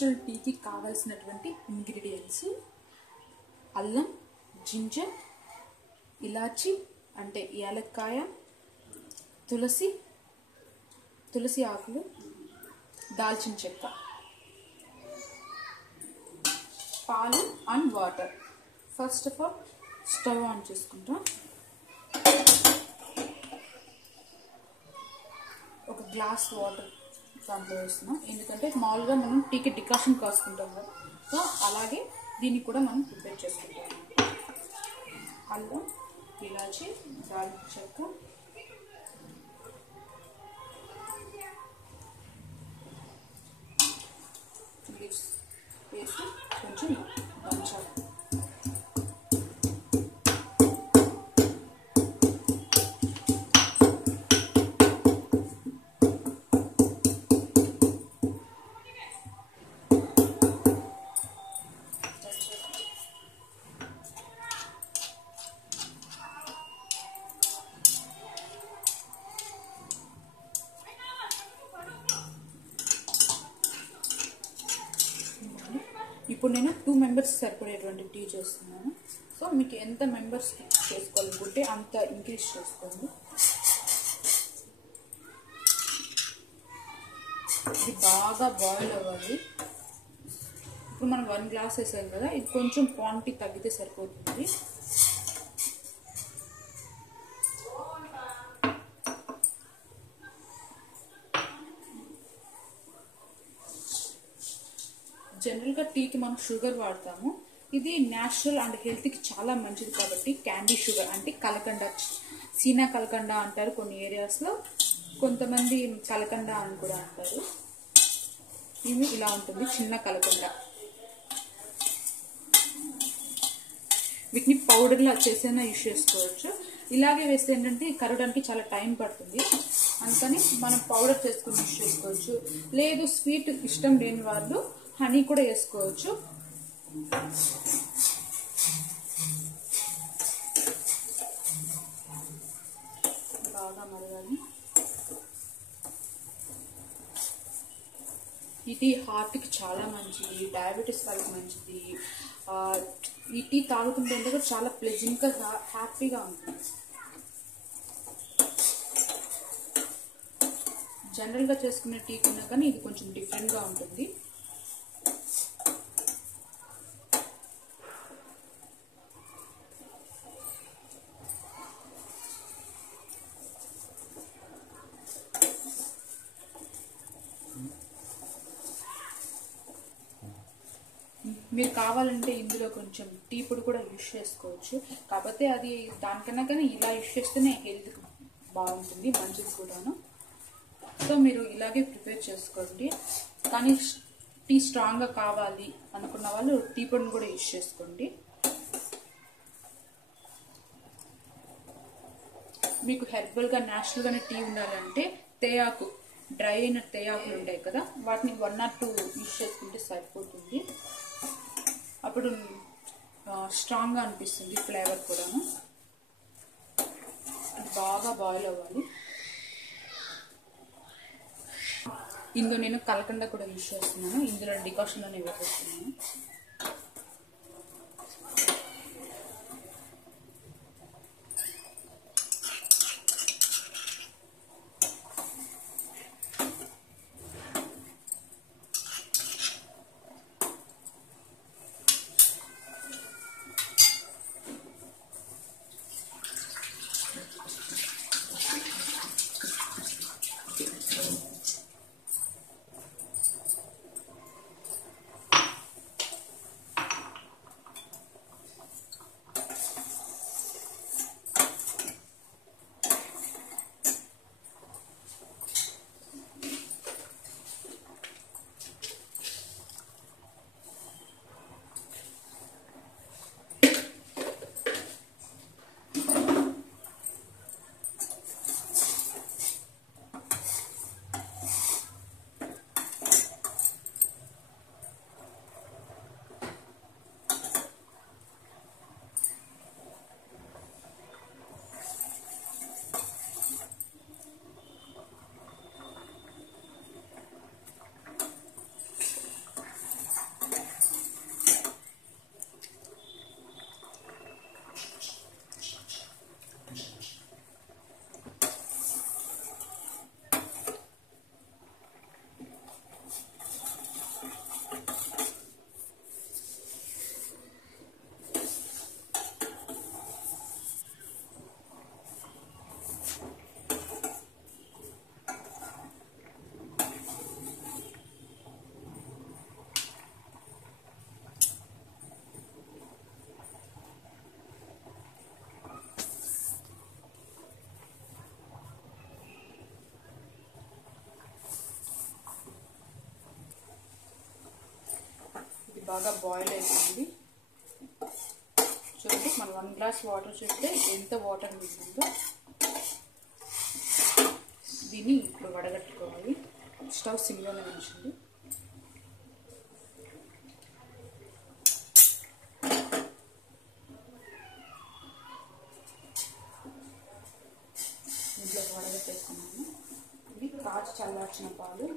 Natural టీకి కావాల్సినటువంటి ingredients అల్లం, జింజర్, ఇలాచి అంటే యాలక్కాయ, తులసి ఆకులు, దాల్చిన చెక్క, పాలు and water. First of all stove on చేసుకుంటాం. ఒక గ్లాస్ వాటర్ దాంట్లో వేస్తున్నాం, ఎందుకంటే మామూలుగా మనం టీకి డికాషన్ కాసుకుంటాం కదా, సో అలాగే దీన్ని కూడా మనం ప్రిపేర్ చేసుకుంటాం. అల్లం, ఇలాచి, దాల్చిన చెక్క, వేసి కొంచెం దంచాలి. ఇప్పుడు నేను 2 మెంబర్స్ సరిపడేటువంటి టీ చేస్తున్నాను. సో మీకు ఎంత మెంబర్స్ చేసుకోవాలనుకుంటే అంత ఇంక్రీజ్ చేసుకోండి. ఇది బాగా బాయిల్ అవ్వాలి. ఇప్పుడు మనం 1 గ్లాస్ వేసాం కదా, ఇది కొంచెం క్వాంటిటీ తగ్గితే సరిపోతుంది. జనరల్గా టీకి మనం షుగర్ వాడతాము. ఇది న్యాచురల్ అండ్ హెల్త్కి చాలా మంచిది కాబట్టి క్యాండీ షుగర్ అంటే కలకండ, సీనా కలకండ అంటారు కొన్ని ఏరియాస్లో, కొంతమంది కలకండ అని కూడా అంటారు. ఇది ఇలా ఉంటుంది, చిన్న కలకండ. వీటిని పౌడర్లా చేసైనా యూజ్ చేసుకోవచ్చు. ఇలాగే వేస్తే ఏంటంటే కరగడానికి చాలా టైం పడుతుంది, అందుకని మనం పౌడర్ చేసుకుని యూజ్ చేసుకోవచ్చు. లేదు స్వీట్ ఇష్టం లేని వాళ్ళు హనీ కూడా వేసుకోవచ్చు. బాగా మరగాలి. ఇది హార్ట్కి చాలా మంచిది, డయాబెటీస్ వాళ్ళకి మంచిది. ఈ టీ తాగుతుంటే కూడా చాలా ప్లెజెంట్గా హ్యాపీగా ఉంటుంది. జనరల్గా చేసుకునే టీ కన్నా కానీ ఇది కొంచెం డిఫరెంట్గా ఉంటుంది. మీరు కావాలంటే ఇందులో కొంచెం టీ పొడి కూడా యూజ్ చేసుకోవచ్చు, కాకపోతే అది దానికన్నా కానీ ఇలా యూజ్ చేస్తేనే హెల్త్కి బాగుంటుంది, మంచిది కూడాను. సో మీరు ఇలాగే ప్రిపేర్ చేసుకోండి. కానీ టీ స్ట్రాంగ్గా కావాలి అనుకున్న వాళ్ళు టీ పొడిని కూడా యూజ్ చేసుకోండి. మీకు హెర్బల్గా న్యాచురల్గానే టీ ఉండాలంటే తేయాకు, డ్రై అయిన తేయాకులు ఉంటాయి కదా, వాటిని 1 or 2 యూజ్ చేసుకుంటే సరిపోతుంది. అప్పుడు స్ట్రాంగ్గా అనిపిస్తుంది, ఫ్లేవర్ కూడాను. బాగా బాయిల్ అవ్వాలి. ఇందులో నేను కలకండ కూడా యూజ్ చేస్తున్నాను, ఇందులో డికాషన్లోనే వేసేస్తున్నాను. బాగా బాయిల్ అయిపోయింది. చూడండి, మనం 1 గ్లాస్ వాటర్ చూస్తే ఎంత వాటర్ మిగిలిందో. దీన్ని ఇప్పుడు వడగట్టుకోవాలి. స్టవ్ సిమ్లోనే ఉంచండి. ఇంట్లో వడగట్టేసుకున్నాము. ఇది కాచి చల్లార్చిన పాలు.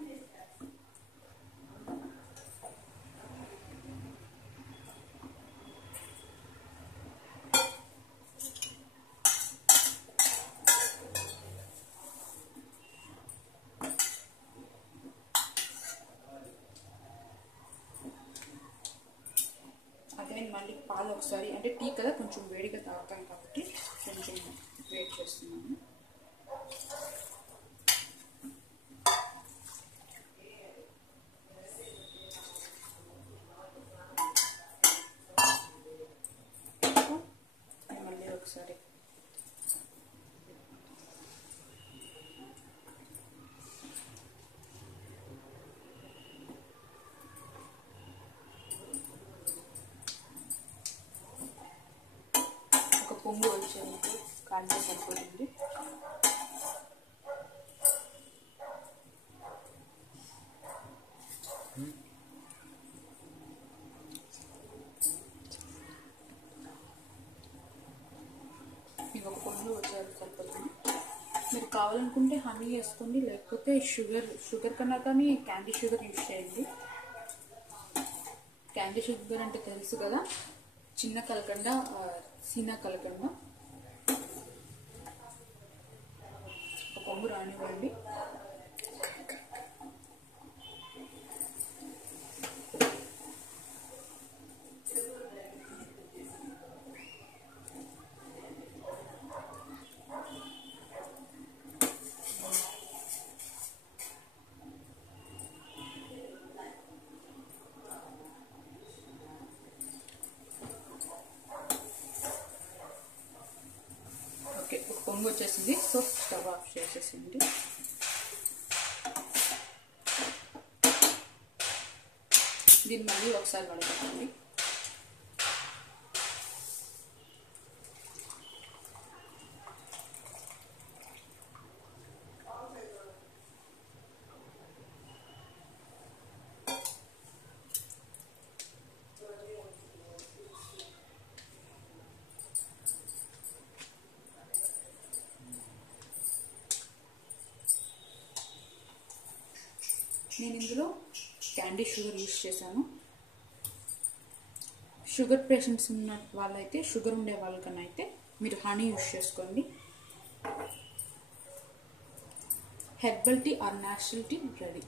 అదే మళ్ళీ పాలు ఒకసారి, అంటే టీ కదా కొంచెం వేడిగా తాగుతాం కాబట్టి కొంచెం వేడి చేస్తున్నాను. మళ్ళీ ఒకసారి పొంగు వచ్చేందుకు కాంటే సరిపోతుంది. మీకు ఒక పొంగు వచ్చేందుకు సరిపోతుంది. మీరు కావాలనుకుంటే హనీ వేసుకోండి, లేకపోతే షుగర్ కన్నా కానీ క్యాండీ షుగర్ యూజ్ చేయండి. క్యాండీ షుగర్ అంటే తెలుసు కదా, చిన్న కలకండ, సీనా కలకండ. ఒక పొంగు రానివ్వండి. పొంగు వచ్చేసింది. సో స్టవ్ ఆఫ్ చేసేసింది. దీన్ని మళ్ళీ ఒకసారి వడగట్టండి. నేను ఇందులో క్యాండీ షుగర్ యూజ్ చేశాను. షుగర్ పేషెంట్స్ ఉన్న వాళ్ళైతే, షుగర్ ఉండే వాళ్ళకన్నా అయితే మీరు హనీ యూజ్ చేసుకోండి. Herbal tea or natural tea ready.